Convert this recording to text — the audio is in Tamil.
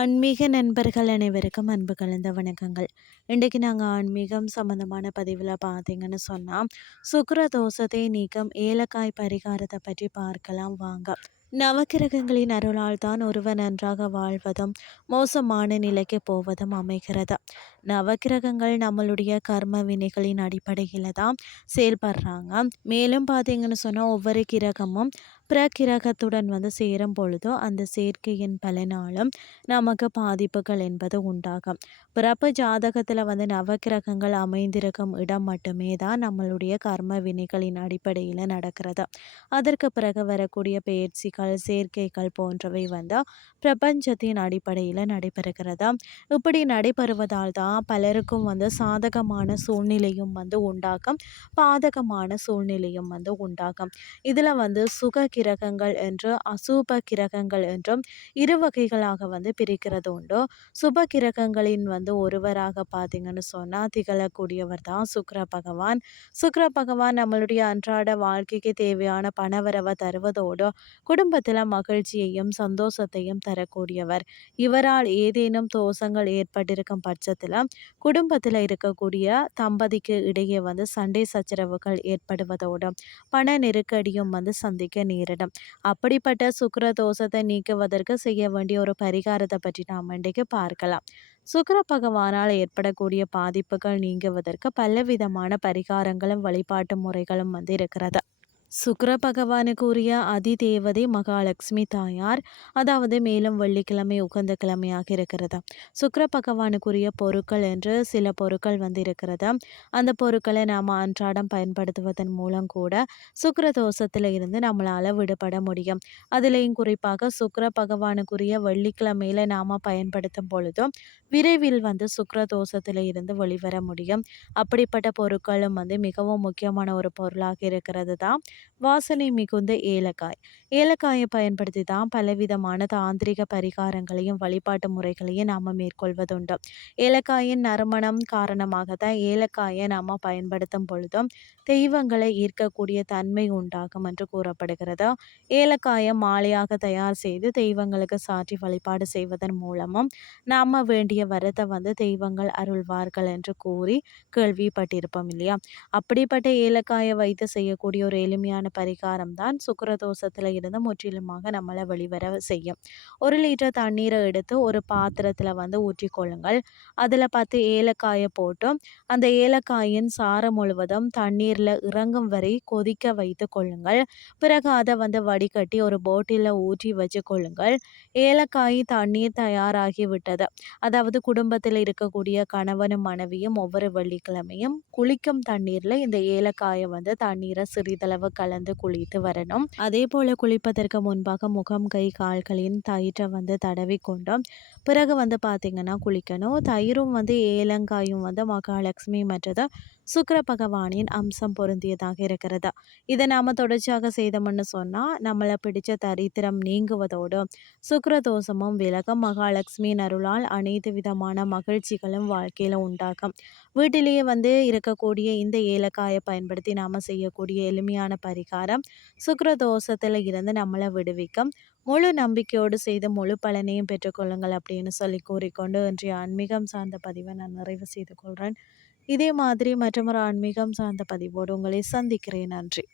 ஆன்மீக நண்பர்கள் அனைவருக்கும் அன்பு கலந்த வணக்கங்கள். இன்றைக்கு நாங்கள் ஆன்மீகம் சம்மந்தமான பதிவில் பார்த்தீங்கன்னு சொன்னால் சுக்கர தோஷத்தை நீக்கம் ஏலக்காய் பரிகாரத்தை பற்றி பார்க்கலாம் வாங்க. நவக்கிரகங்களின் அருளால் தான் ஒருவர் நன்றாக வாழ்வதும் மோசமான நிலைக்கு போவதும் அமைகிறது. நவக்கிரகங்கள் நம்மளுடைய கர்ம வினைகளின் அடிப்படையில் தான் செயல்படுறாங்க. மேலும் பார்த்தீங்கன்னு சொன்னால் ஒவ்வொரு கிரகமும் பிரகிரகத்துடன் வந்து சேரும் பொழுதோ அந்த சேர்க்கையின் பலனாலும் நமக்கு பாதிப்புகள் என்பது உண்டாகும். பிறப்பு ஜாதகத்தில் வந்து நவக்கிரகங்கள் அமைந்திருக்கும் இடம் மட்டுமே தான் நம்மளுடைய கர்ம வினைகளின் அடிப்படையில் நடக்கிறது. அதற்கு பிறகு வரக்கூடிய பயிற்சிகள் சேர்க்கைகள் போன்றவை வந்து பிரபஞ்சத்தின் அடிப்படையில் நடைபெறுகிறது. இப்படி நடைபெறுவதால் தான் பலருக்கும் வந்து சாதகமான சூழ்நிலையும் வந்து உண்டாகும் பாதகமான சூழ்நிலையும் வந்து உண்டாகும். இதில் வந்து சுக கிரகங்கள் என்று அசூப கிரகங்கள் என்றும் இரு வகைகளாக வந்து பிரிக்கிறது உண்டு. சுப கிரகங்களின் வந்து ஒருவராக பார்த்தீங்கன்னு சொன்னால் திகழக்கூடியவர் தான் சுக்கர பகவான். சுக்கர பகவான் நம்மளுடைய அன்றாட வாழ்க்கைக்கு தேவையான பணவரவை தருவதோடு குடும்பத்தில் மகிழ்ச்சியையும் சந்தோஷத்தையும் தரக்கூடியவர். இவரால் ஏதேனும் தோஷங்கள் ஏற்பட்டிருக்கும் பட்சத்தில் குடும்பத்தில் இருக்கக்கூடிய தம்பதிக்கு இடையே வந்து சண்டை சச்சரவுகள் ஏற்படுவதோடு பண நெருக்கடியும் வந்து சந்திக்க வருடம் அப்படிப்பட்ட சுக்கர தோஷத்தை நீக்குவதற்கு செய்ய வேண்டிய ஒரு பரிகாரத்தை பற்றி நாம் இன்றைக்கு பார்க்கலாம். சுக்கர பகவானால் ஏற்படக்கூடிய பாதிப்புகள் நீங்குவதற்கு பலவிதமான பரிகாரங்களும் வழிபாட்டு முறைகளும் வந்து இருக்கிறது. சுக்கர பகவானுக்கு உரிய அதிதேவதை மகாலட்சுமி தாயார் அதாவது மேலும் வெள்ளிக்கிழமை உகந்த கிழமையாக இருக்கிறது. சுக்கர பகவானுக்குரிய பொருட்கள் என்று சில பொருட்கள் வந்து இருக்கிறது அந்த பொருட்களை நாம் அன்றாடம் பயன்படுத்துவதன் மூலம் கூட சுக்கர தோஷத்தில் இருந்து நம்மளால் விடுபட முடியும். அதுலேயும் குறிப்பாக சுக்கர பகவானுக்குரிய வெள்ளிக்கிழமையில் நாம் பயன்படுத்தும் பொழுதும் விரைவில் வந்து சுக்கர தோஷத்தில் இருந்து வெளிவர முடியும். அப்படிப்பட்ட பொருட்களும் வந்து மிகவும் முக்கியமான ஒரு பொருளாக இருக்கிறது தான். வாசனை மிகுந்த ஏலக்காய். ஏலக்காயை பயன்படுத்தி தான் பலவிதமான தாந்திரிக பரிகாரங்களையும் வழிபாட்டு முறைகளையும் நாம் மேற்கொள்வதுண்டு. ஏலக்காயின் நறுமணம் காரணமாக தான் ஏலக்காயை நாம் பயன்படுத்தும் பொழுதும் தெய்வங்களை ஈர்க்கக்கூடிய தன்மை உண்டாகும் என்று கூறப்படுகிறது. ஏலக்காயை மாலையாக தயார் செய்து தெய்வங்களுக்கு சாற்றி வழிபாடு செய்வதன் மூலமும் நாம் வேண்டிய வரத்தை வந்து தெய்வங்கள் அருள்வார்கள் என்று கூறி கேள்விப்பட்டிருப்போம் இல்லையா? அப்படிப்பட்ட ஏலக்காயை வைத்து செய்யக்கூடிய ஒரு எளிமையான பரிகாரம் தான் சுக்கரதோஷத்தில் இருந்து முற்றிலுமாக நம்மளை வெளிவர செய்யும். ஒரு லிட்டர் தண்ணீரை எடுத்து ஒரு பாத்திரத்தில் வந்து ஊற்றிக்கொள்ளுங்கள் அதில் பத்து ஏலக்காயை போட்டு அந்த ஏலக்காயின் சாரம் முழுவதும் தண்ணீரில் இறங்கும் வரை கொதிக்க வைத்து கொள்ளுங்கள். பிறகு அதை வந்து வடிகட்டி ஒரு போட்டில் ஊற்றி வச்சு கொள்ளுங்கள். ஏலக்காய் தண்ணீர் தயாராகி விட்டது. அதாவது குடும்பத்தில் இருக்கக்கூடிய கணவனும் மனைவியும் ஒவ்வொரு வெள்ளிக்கிழமையும் குளிக்கும் தண்ணீரில் இந்த ஏலக்காயை வந்து தண்ணீரை சிறிதளவு கலந்து குளித்து வரணும். அதே போல் குளிப்பதற்கு முன்பாக முகம் கை கால்களின் தயிரை வந்து தடவி கொண்டோம். பிறகு வந்து பார்த்திங்கன்னா குளிக்கணும். தயிரும் வந்து ஏலங்காயும் வந்து மகாலட்சுமி மற்றது சுக்கர பகவானின் அம்சம் பொருந்தியதாக இருக்கிறது. இதை நாம் தொடர்ச்சியாக செய்தோம்னு சொன்னால் நம்மளை பிடிச்ச தரித்திரம் நீங்குவதோடு சுக்கர தோஷமும் விலகும் மகாலட்சுமி அருளால் அனைத்து விதமான மகிழ்ச்சிகளும் வாழ்க்கையில் உண்டாகும். வீட்டிலேயே வந்து இருக்கக்கூடிய இந்த ஏலக்காயை பயன்படுத்தி நாம் செய்யக்கூடிய எளிமையான பரிகாரம் சுக்கர தோஷத்தில் இருந்து நம்மளை விடுவிக்கும். முழு நம்பிக்கையோடு செய்து முழு பலனையும் பெற்றுக்கொள்ளுங்கள் அப்படின்னு சொல்லி கூறிக்கொண்டு இன்றைய ஆன்மீகம் சார்ந்த பதிவை நான் நிறைவு செய்து கொள்கிறேன் இதே மாதிரி மற்றொரு ஆன்மீகம் சார்ந்த பதிவோடு உங்களை சந்திக்கிறேன். நன்றி.